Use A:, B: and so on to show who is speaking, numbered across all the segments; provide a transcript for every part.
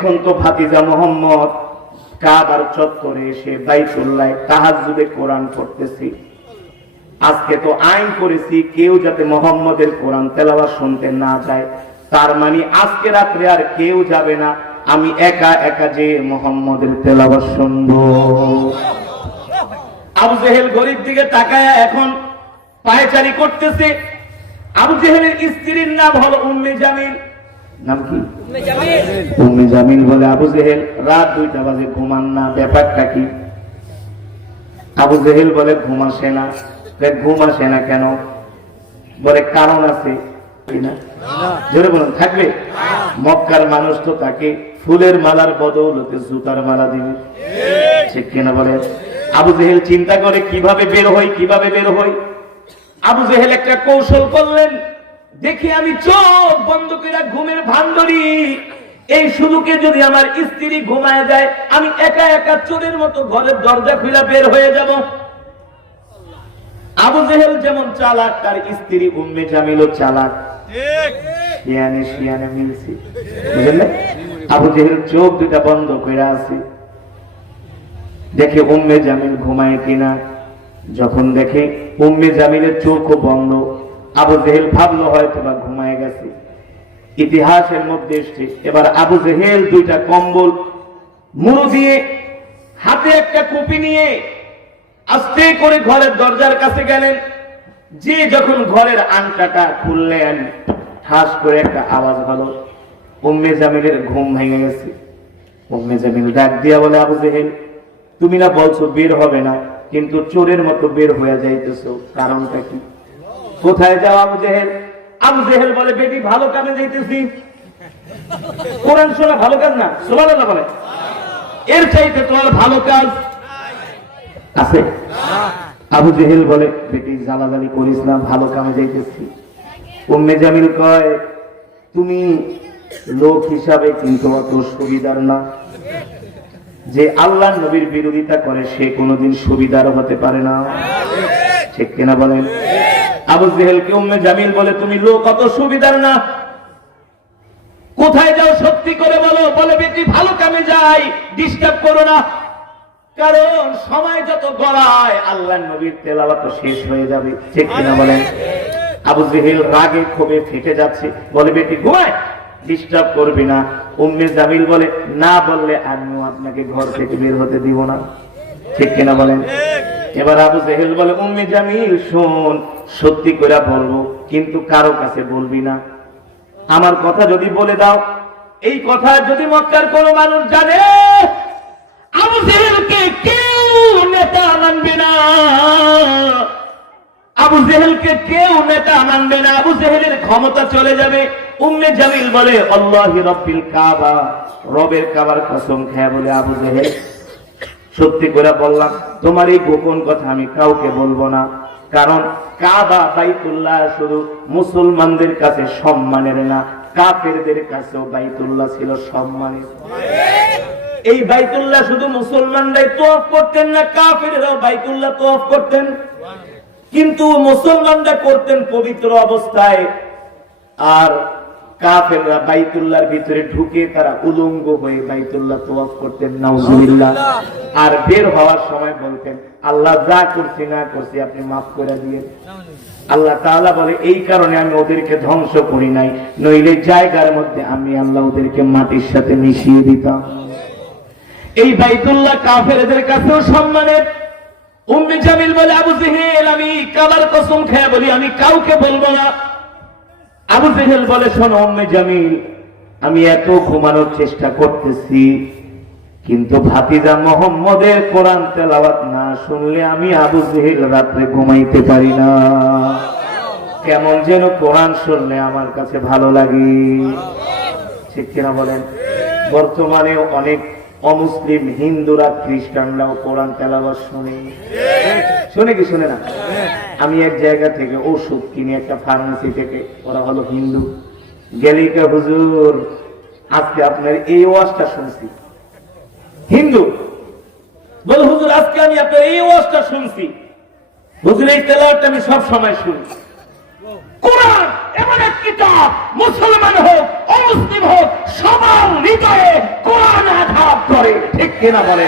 A: এখন তো ভাতিজা মোহাম্মদ কাবার চত্বরে এসে বাইতুল্লাহ তাহাজুদে কোরআন পড়তেছি। আজকে তো আইন করেছি, কেউ যাতে মোহাম্মদের কোরআন তেলাওয়াত শুনতে না যায়। তার মানে আজকে রাত্রে আর কেউ যাবে না। আমি একা একা যে মোহাম্মদের তেলাওয়াত শুনব। আবু জেহেল গরিব দিকে তাকায় এখন পায়চারি করতেছে। আবু জেহেলের স্ত্রীর নাম হলো উম্মে জামিল। নাম কি? উম্মে জামিল। বলে আবু জেহেল রাত দুইটা বাজে ঘুমান না ব্যাপারটা কি? আবু জেহেল বলে ঘুম আসে না। বলে, ঘুম আসে না কেন? বলে কারণ আছে। জোরে বলুন থাকবে? মক্কার মানুষ তো তাকে ফুলের মালার বদৌলতে জুতার মালা দিবে। ঠিক কিনা বলে? আবু জেহেল চিন্তা করে কীভাবে বের হই কীভাবে বের হই? আবু জেহেল একটা কৌশল করলেন। দেখি আমি চোখ বন্ধ করে ঘুমের ভান ধরি। এই সুযোগে যদি আমার স্ত্রী ঘুমায় যায় আমি একা একা চোরের মতো ঘরের দরজা খুলে বের হয়ে যাব। আবু জেহেল যেমন চালাক তার স্ত্রী উম্মে জামিলও চালাক। শিয়ানে শিয়ানে মিলছি। বুঝলে? আবু জেহেল চোখ দুটা বন্ধ করে আছে। দেখে উম্মে জামিল ঘুমায় কিনা? যখন দেখে উম্মে জামিলের চোখও বন্ধ। আবু জেহেল ভাবলো হয়তো বা ঘুমায় গেছে। ইতিহাসের মধ্যে এসছে। এবার আবু জেহেল দুইটা কম্বল মুড়ো দিয়ে হাতে একটা কুপি নিয়ে আস্তে করে ঘরের দরজার কাছে গেলেন। যে যখন ঘরের আনটাটা খুললেন, ঠাস করে একটা আওয়াজ হলো উম্মে জামিলের ঘুম ভেঙে গেছে। উম্মে জামিল ডাক দিয়া বলে, আবু জেহেল, তুমি না বলছো বের হবে না, কিন্তু চোরের মতো বের হয়ে যাইতেছো, কারণটা কি? কোথায় যাও আবু জেহেল? আবু জেহেল বলে, বেটি, ভালো কামে যাইতেছি। কোরআন শোনা ভালো কাজ না? সুবহানাল্লাহ বলে। এর চাইতে তোমার ভালো কাজ আছে। আবু জেহেল বলে, বেটি, জ্বালাজালি করিস না, ভালো কামে যাইতেছি। উম্মে জামিল কয়, তুমি লোক হিসাবে কিন্তু অত সুবিধার না। যে আল্লাহ নবীর বিরোধিতা করে, সে কোনোদিন সুবিধার হতে পারে না। ঠিক কিনা বলেন? আবু জেহেলকে উম্মে জামিল বলে, তুমি লোক, অত সুবিধার না। কোথায় যাও সত্যি করে বলো? বলে, বেটি, ভালো কামে যাই ডিস্টার্ব করো না। কারণ সময় যত গড়ায় আল্লাহ নবীর তেলাওয়াত তো শেষ হয়ে যাবে। ঠিক কিনা আবু জেহেল রাগে ক্ষোভে ফেটে যাচ্ছে। বলে, বেটি, ঘুমায়। ডিস্টার্ব করবি না। উম্মে জামিল বলে, না বললে আমিও আপনাকে ঘর থেকে বের হতে দিব না। ঠিক কিনা বলেন? এবার আবু জেহেল বলে, উম্মে জামিল, শোন, সত্যি করে বলব, কিন্তু কারও কাছে বলবি না। আমার কথা যদি বলে দাও, এই কথা যদি মক্কার কোন মানুষ জানে, আবু জেহেলকে কেউ নেতা মানবে না। আবু জেহেলকে কেউ নেতা মানবে না। আবু জেহেলের ক্ষমতা চলে যাবে। উম্মে জামিল বলে, আল্লাহি রব্বিল কাবা, রবের কাবার কসম খায় বলে আবু জেহেল। সত্যি করে বললাম, তোমার এই গোপন কথা আমি কাউকে বলব না। কারণ কাবা বাইতুল্লাহ শুধু মুসলমানদের কাছে সম্মানের না, কাফেরদের কাছেও বাইতুল্লাহ ছিল সম্মানের। এই বাইতুল্লাহ শুধু মুসলমানরাই তোয়াফ করতেন না, কাফেররাও বাইতুল্লাহ তোয়াফ করতেন। কিন্তু মুসলমানরা করতেন পবিত্র অবস্থায়। আর কাফেররা বাইতুল্লাহর ভিতরে ঢুকে তারা উলঙ্গ হয়ে বাইতুল্লাহ তোয়াফ করতেন নাউজুবিল্লাহ। আর বের হওয়ার সময় বলতেন আল্লাহ যা করছি না করছি আপনি মাফ করে দিয়ে আল্লাহ তাআলা বলে এই কারণে আমি ওদেরকে ধ্বংস করি নাই নইলে জায়গার মধ্যে আমি আল্লাহ ওদেরকে মাটির সাথে মিশিয়ে দিতাম। এই বাইতুল্লাহ কাফেরদের কাছেও সম্মানের। উম্মে জামিল বলে আবু জেহেল আমি কাবার কসম খেয়ে বলি আমি কাউকে বলব না। আবু জেহেল বলে, শোনো উম্মে জামিল, আমি এত ঘুমানোর চেষ্টা করতেছি, কিন্তু ভাতিজা মোহাম্মদের কোরআন তেলাওয়াত না শুনলে আমি আবু জেহেল রাত্রে ঘুমাইতে পারি না। কেমন যেন কোরআন শুনলে আমার কাছে ভালো লাগে। ঠিক কিনা বলেন? বর্তমানে অনেক অমুসলিম হিন্দুরা খ্রিস্টানরাও কোরআন তেলাওয়াত শুনে। শুনে কি শুনে না? আমি এক জায়গা থেকে ওষুধ কিনি একটা ফার্মেসি থেকে, ওরা হলো হিন্দু। গেলিকা হুজুর, আজকে আপনার এই ওয়াজটা শুনছি। হিন্দু, বল, হুজুর, আজকে আমি আপনার এই ওয়াজটা শুনছি। হুজুর, এই তেলাওয়াতটা আমি সব সময় শুনি। কোরআন! এমন এক কিতাব মুসলমান হোক, অমুসলিম হোক, সবার হৃদয়ে কোরআন আঘাত করে ঠিক কিনা বলে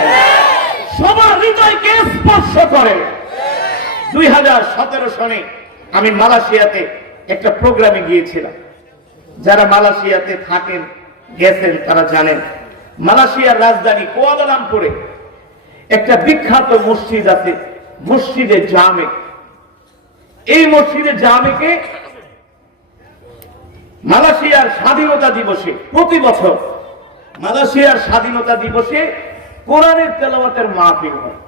A: সবার হৃদয়কে স্পর্শ করে। দুই হাজার সতেরো সনে আমি মালয়েশিয়াতে একটা প্রোগ্রামে গিয়েছিলাম। যারা মালয়েশিয়াতে থাকেন, গেছেন, তারা জানেন, মালয়েশিয়ার রাজধানী কুয়ালালামপুরে একটা বিখ্যাত মসজিদ আছে, মসজিদে জামে। এই মসজিদে জামেকে মালয়েশিয়ার স্বাধীনতা দিবসে প্রতি বছর মালয়েশিয়ার স্বাধীনতা দিবসে কোরআনের তেলাওয়াতের মাহফিল হয়।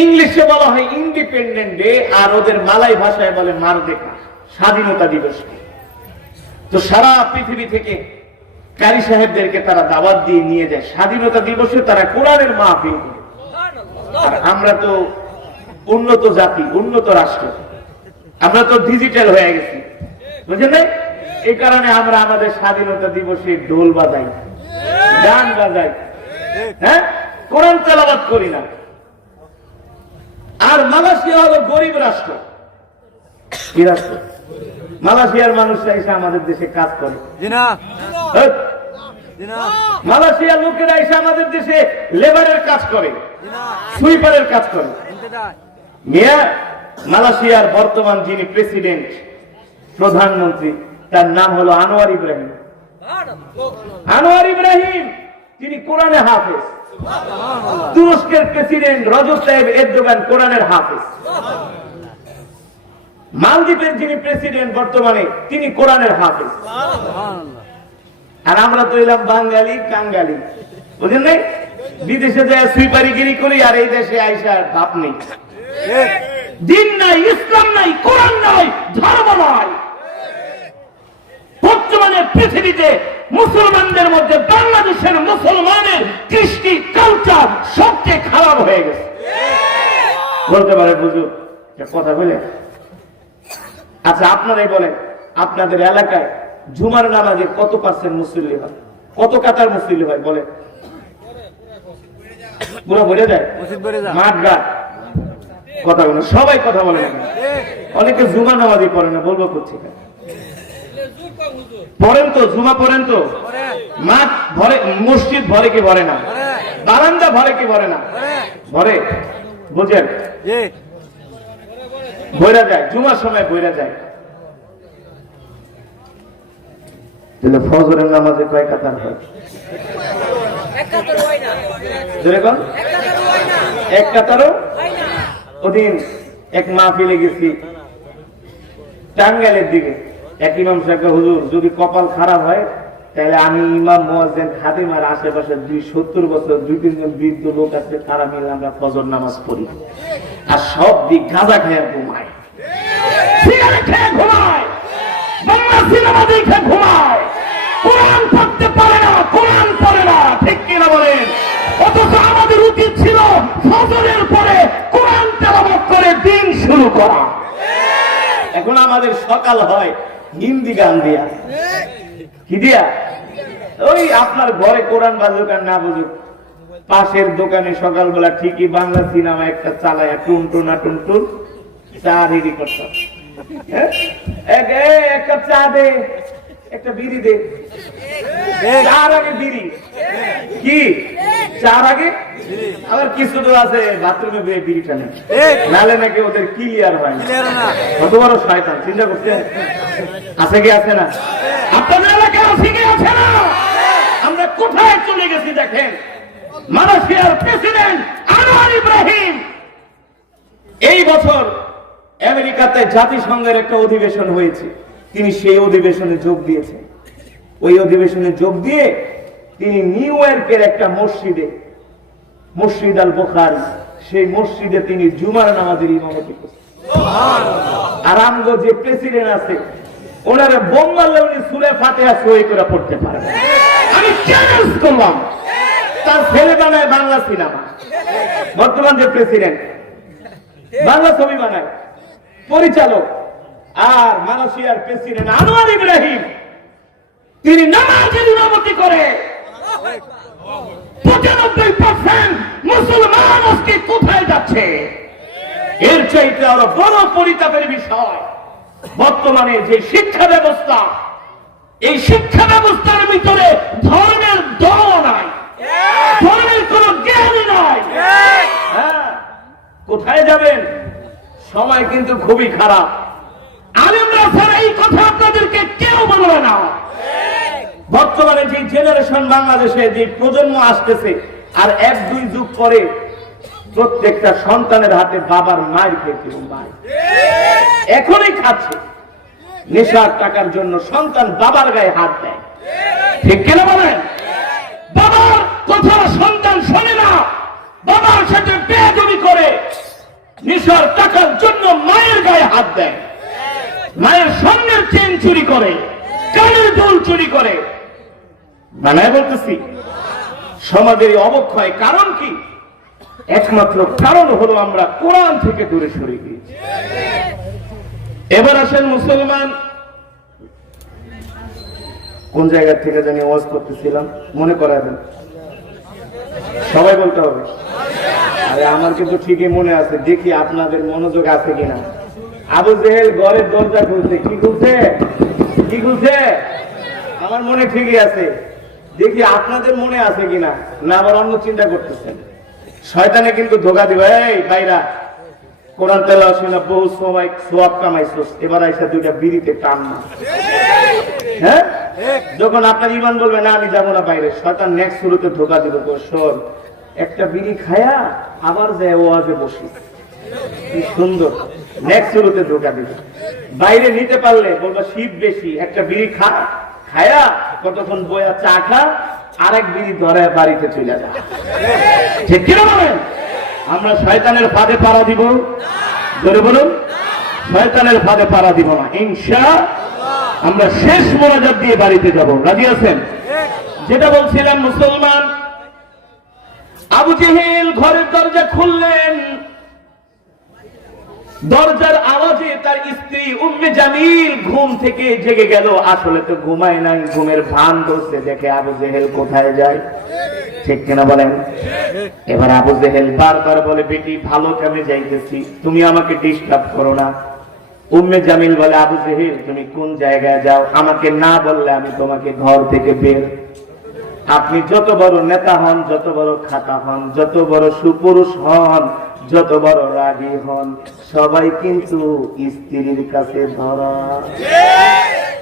A: ইংলিশে বলা হয় ইন্ডিপেন্ডেন্ট ডে, আর ওদের মালাই ভাষায় বলে মারদেকা স্বাধীনতা দিবসকে তো সারা পৃথিবী থেকে কারি সাহেবদেরকে তারা দাওয়াত দিয়ে নিয়ে যায়। স্বাধীনতা দিবসে তারা কোরআনের মাহফিল করে। আর আমরা তো উন্নত জাতি, উন্নত রাষ্ট্র। আমরা তো ডিজিটাল হয়ে গেছি। বুঝলেন এই কারণে আমরা আমাদের স্বাধীনতা দিবসে ঢোল বাজাই গান বাজাই। হ্যাঁ? কোরআন তেলাবাদ করি না। আর মালয়েশিয়া হলো গরিব রাষ্ট্র। কি রাষ্ট্র? মালয়েশিয়ার মানুষরা এসে আমাদের দেশে কাজ করে। মালয়েশিয়ার লোকেরা এসে আমাদের দেশে লেবারের কাজ করে সুইপারের কাজ করে। মিয়া মালয়েশিয়ার বর্তমান যিনি প্রেসিডেন্ট প্রধানমন্ত্রী তার নাম হলো আনোয়ার ইব্রাহিম। আনোয়ার ইব্রাহিম তিনি কোরআনে হাফেজ। তুরস্কের প্রেসিডেন্ট রজব সাহেব এরদোগান কোরআনের হাফেজ। মালদ্বীপের যিনি প্রেসিডেন্ট বর্তমানে তিনি কোরআনের হাফেজ। আর আমরা তো এলাম বাঙালি কাঙ্গালি। বুঝলেন নাই? বিদেশে যায় সুইপারিগিরি করি আর এই দেশে আইসার ভাব নেই। দিন নাই ইসলাম নাই কোরআন নাই ধর্ম নাই। বর্তমানে পৃথিবীতে মুসলমানদের মধ্যে বাংলাদেশের মুসলমানের কৃষ্টি কালচার সবচেয়ে খারাপ হয়ে গেছে। বলতে পারে একটা কথা বলে। আচ্ছা আপনারাই বলেন আপনাদের এলাকায় জুমার নামাজে কত পার্সেন্ট মুসল্লি হয়? কত কাতার মুসল্লি হয় বলেন। পুরো ভরে যায় মাঠ ঘাট। কথা বলে সবাই কথা বলে না। অনেকে জুমা নামাজি পড়ে না বলব করছি কেন? পড়েন তো জুমা পড়েন তো? মাঠ ভরে মসজিদ ভরে কি ভরে না? বারান্দা ভরে কি ভরে না? ভরে? বুঝেন? বইরা যায় জুমার সময় বইরা যায়। তাহলে ফজরের নামাজে কয় কাতার হয়? এক কাতারও ওদিন এক মাহফিলে গেছি। টাঙ্গাইলের দিকে। এক ইমাম সাহেবকে, হুজুর, যদি কপাল খারাপ হয়, তাহলে আমি ইমাম, মোয়াজ্জেন, খাদিম আর আশেপাশে দুই সত্তর বছর, দুই তিনজন বৃদ্ধ লোক আছে, তারা মিলে আমরা ফজর নামাজ পড়ি। আর সব দিক গাঁজা খেয়ে ঘুমায়। ঘুমায়। ঘুমায়। পারে আমাদের ছিল পরে করে দিন শুরু করা। এখন আমাদের সকাল হয় হিন্দি গান দিয়া। কি দিয়া? ওই আপনার ঘরে কোরআন বাজুক আর না বুঝুক। পাশের দোকানে সকালবেলা ঠিকই বাংলা সিনেমা একটা চালায় টুনটুনা টুনটুন চা রেডি করতাম। হ্যাঁ? এক এ, এক কাপ চা দে। একটা বিড়ি দে। চার আগে বিড়ি। কি? চার আগে? আবার কিছু তো আছে বাথরুমে বেয়ে নালে নাকি ওদের ক্লিয়ার হয় না। কত বড় শয়তান চিন্তা আছে কি আছে না? আপনাদের এলাকায় আছে কি আছে না? আমরা কোথায় চলে গেছি দেখেন? মালয়েশিয়ার প্রেসিডেন্ট আনোয়ার ইব্রাহিম। এই বছর আমেরিকাতে জাতিসংঘের একটা অধিবেশন হয়েছে। তিনি সেই অধিবেশনে যোগ দিয়েছেন। ওই অধিবেশনে যোগ দিয়ে তিনি নিউ ইয়র্কের একটা মসজিদে মসজিদ আল বোখারি সেই মসজিদে তিনি জুমার নামাজের ইমামতি করছেন আর আমগো যে প্রেসিডেন্ট আছে ওনারা বোম্বালে উনি সুরে ফাতেহা সই করে পড়তে পারে আমি চ্যালেঞ্জ করলাম? তার ছেলে বানায় বাংলা সিনেমা। বর্তমান যে প্রেসিডেন্ট বাংলা ছবি বানায়। পরিচালক আর মালয়েশিয়ার প্রেসিডেন্ট আনোয়ার ইব্রাহিম তিনি নামাজের ইমামতি করে। পঁচানব্বই পার্সেন্ট মুসলমান আজকে কোথায় যাচ্ছে? এর চাইতে আরও বড় পরিতাপের বিষয়, বর্তমানে যে শিক্ষা ব্যবস্থা, এই শিক্ষা ব্যবস্থার ভিতরে ধর্মের দল নাই। ধর্মের কোন জ্ঞান নাই। হ্যাঁ, কোথায় যাবেন? সময় কিন্তু খুবই খারাপ। আলিমরা স্যার এই কথা আপনাদেরকে কেউ বলবে না। বর্তমানে যে জেনারেশন বাংলাদেশে যে প্রজন্ম আসতেছে, আর এক দুই যুগ পরে প্রত্যেকটা সন্তানের হাতে বাবার মায়ের খেতে মায় এখনই খাচ্ছে। নেশার টাকার জন্য সন্তান বাবার গায়ে হাত দেয়। ঠিক কিনা বলেন? বাবার কথা সন্তান শোনে না। বাবার সাথে বেদবি করে। নেশার টাকার জন্য মায়ের গায়ে হাত দেয়। মায়ের স্বর্ণের চেন চুরি করে। কানের দুল চুরি করে। বানায় বলতেছি, সমাজের অবক্ষয় কারণ কি? একমাত্র কারণ হলো আমরা কোরআন থেকে দূরে সরে গিয়েছি এবার আসেন মুসলমান, কোন জায়গা থেকে জানি ওয়াজ করতেছিলাম? মনে করাবেন সবাই বলতে হবে। আরে আমার কিন্তু ঠিকই মনে আছে, দেখি আপনাদের মনোযোগ আছে কিনা। আবু জেহেল ঘরের দরজা খুলছে, কি খুলছে? কি খুলছে? আমার মনে ঠিকই আছে। দেখি আপনাদের মনে আছে কিনা? না আবার অন্য চিন্তা করতেছেন। শয়তানে কিন্তু ধোকা দিবে, এই ভাইরা, কোরআন তেলা শুনে বহু সময় সোয়াব কামাইছস, এবার আইসা দুইটা বিড়িতে টান না হ্যাঁ? যখন আপনার ইমান বলবে, না, আমি যাব না বাইরে। শয়তান নেক্সট শুরুতে ধোকা তো শোন, একটা বিড়ি খায়া আবার যায় ওয়াজে বসি কি সুন্দর। নেক্সট শুরুতে ধোকা দিবে। বাইরে নিতে পারলে বলবা, শীত বেশি, একটা বিড়ি খা, খায়া কতক্ষণ বয়া চা খা, আরেক বিড়ি ধরে বাড়িতে চলে যা। ঠিক কিনা বলেন? আমরা শয়তানের ফাঁদে পাড়া দিব। ধরে বলুন। শয়তানের ফাঁদে পাড়া দিব না। ইনশা আমরা শেষ মোনাজাত দিয়ে বাড়িতে যাব। রাজি আছেন? যেটা বলছিলাম মুসলমান, আবু জেহেল ঘরের দরজা খুললেন। দরজার আওয়াজে তার স্ত্রী উম্মে জামিল ঘুম থেকে জেগে গেল। আসলে তো ঘুমায় নাই, ঘুমের ভান ধরছে দেখে আবু জেহেল কোথায় যায়? ঠিক কিনা বলেন? এবার আবু জেহেল বারবার বলে, বেটি, ভালো কামে যাইতেছি। তুমি আমাকে ডিস্টার্ব করো না। উম্মে জামিল বলে, আবু জেহেল, তুমি কোন জায়গায় যাও? আমাকে না বললে আমি তোমাকে ঘর থেকে বের আপনি যত বড় নেতা হন, যত বড় খাতা হন, যত বড় সুপুরুষ হন, যত বড় রাগী হন, সবাই কিন্তু স্ত্রীর কাছে ধরা।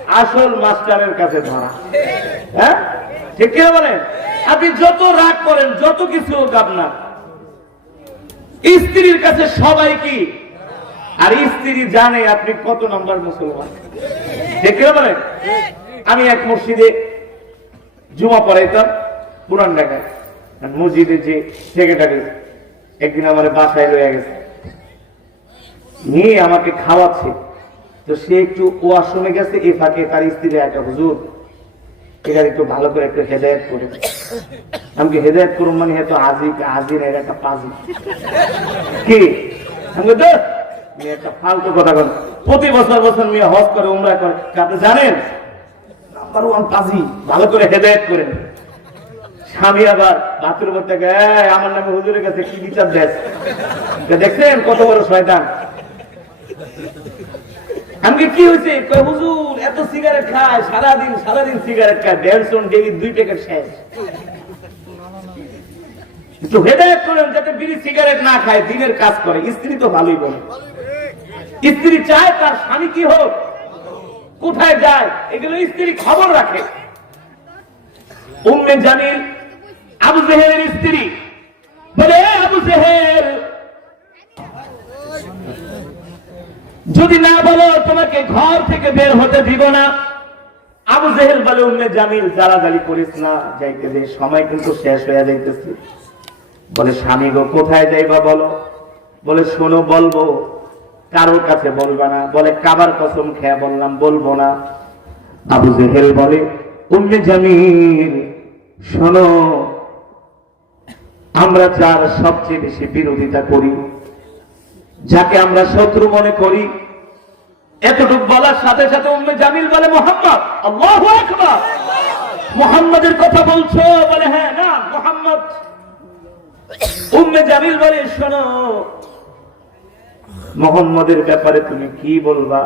A: আসল মাস্টারের কাছে ধরা। হ্যাঁ? ঠিক কিনা বলেন? আপনি যত রাগ করেন, যত কিছু হোক আপনার, স্ত্রীর কাছে সবাই কি? আর স্ত্রী জানে আপনি কত নম্বর মুসলমান। ঠিক কিনা বলেন? আমি এক মসজিদে জুমা পড়াইতাম পুরান ঢাকায় মসজিদের যে সেক্রেটারি, একদিন আমার বাসায় রয়ে গেছে। নিয়ে আমাকে খাওয়াচ্ছে। তো সে একটু ওয়াশরুমে গেছে, এ ফাঁকে তার স্ত্রী একটা হুজুর এটা একটু ভালো করে একটু হেদায়ত করে আমাকে হেদায়ত করুন মানে হয়তো আজি আজি না একটা পাজি। কি? আমাকে মেয়ে একটা ফালতু কথা বল প্রতি বছর বছর মেয়ে হজ করে, উমরা করে। আপনি জানেন পাজি ভালো করে হেদায়ত করেন স্বামী আবার বাথরুম থেকে আমার নামে হুজুরের কাছে কি বিচার দেখছেন কত বড় শয়তান। আমাকে কি হয়েছে? হুজুর, এত সিগারেট খায়, সারাদিন সারাদিন সিগারেট খায় ডেলি দুই প্যাকেট শেষ। হেদায়ত করেন, যাতে বিড়ি সিগারেট না খায়, দিনের কাজ করে। স্ত্রী তো ভালোই বলে। স্ত্রী চায় তার স্বামী কি হোক কোথায় যায়? এগুলো স্ত্রী খবর রাখে। উম্মে জামিল, আবু জেহেলের স্ত্রী বলে আবু জেহেল, যদি না বলো, তোমাকে ঘর থেকে বের হতে দিব না। আবু জেহেল বলে, উম্মে জামিল, জালাজালি করিস না, যাইতে দে, সময় কিন্তু শেষ হয়ে যাইতেছে। বলে, স্বামী গো, কোথায় যাইবা বলো? বলে, শোনো, বলব। কারোর কাছে বলবা না। বলে, কাবার কসম খেয়া বললাম, বলব না। আবু জেহেল বলে, উম্মে জামিল, শোনো, আমরা যার সবচেয়ে বেশি বিরোধিতা করি, যাকে আমরা শত্রু মনে করি, এতটুকু বলার সাথে সাথে উম্মে জামিল বলে, মোহাম্মদ, আল্লাহু আকবার। মোহাম্মদের কথা বলছো? বলে হ্যাঁ না, মোহাম্মদ। উম্মে জামিল বলে, শোনো মোহাম্মদের ব্যাপারে তুমি কি বলবা?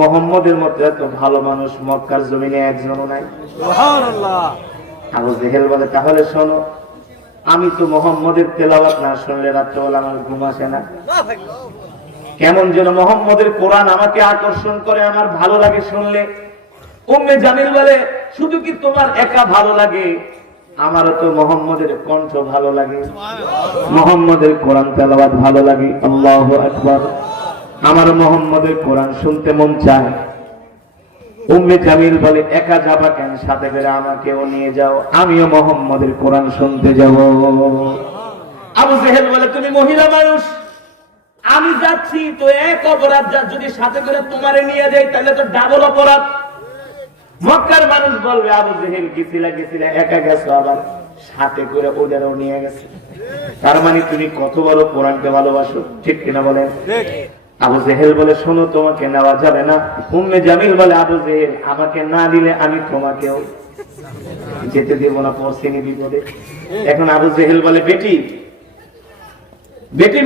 A: মোহাম্মদের মতো এত ভালো মানুষ মক্কার জমিনে একজনও নাই। আবু জেহেল বলে তাহলে শোনো আমি তো মোহাম্মদের তেলাওয়াত না শুনলে রাত্রেবেলা আমার ঘুম আসে না। কেমন যেন মোহাম্মদের কোরআন আমাকে আকর্ষণ করে আমার ভালো লাগে শুনলে। উম্মে জামিল বলে শুধু কি তোমার একা ভালো লাগে? আমারও তো মোহাম্মদের কণ্ঠ ভালো লাগে। মোহাম্মদের কোরআন তেলাওয়াত ভালো লাগে আল্লাহ আকবার। আমার মোহাম্মদের কোরআন শুনতে মন চায়। উম্মে জামিল বলে একা যাবা কেন? সাথে করে আমাকেও নিয়ে যাও। আমিও মোহাম্মদের কোরআন শুনতে যাব। আবু জেহেল বলে তুমি মহিলা মানুষ। আমি যাচ্ছি তো এক অপরাধ যদি সাথে করে তোমারে নিয়ে যাই তাহলে তো ডাবল অপরাধ। মক্কার মানুষ বলবে আবু জেহেল গেছিলা গেছিলা একা গেছো আবার সাথে করে ওদেরও নিয়ে গেছে। তার মানে তুমি কত বড় কোরআনকে ভালোবাসো ঠিক কিনা বলেন? আবু জেহেল বলে শোনো তোমাকে নেওয়া যাবে না। উম্মে জামিল বলে আবু জেহেল আমাকে না দিলে আমি তোমাকেও যেতে দেব না পড়ছিনি বিপদে। এখন আবু জেহেল বলে বেটি বেটি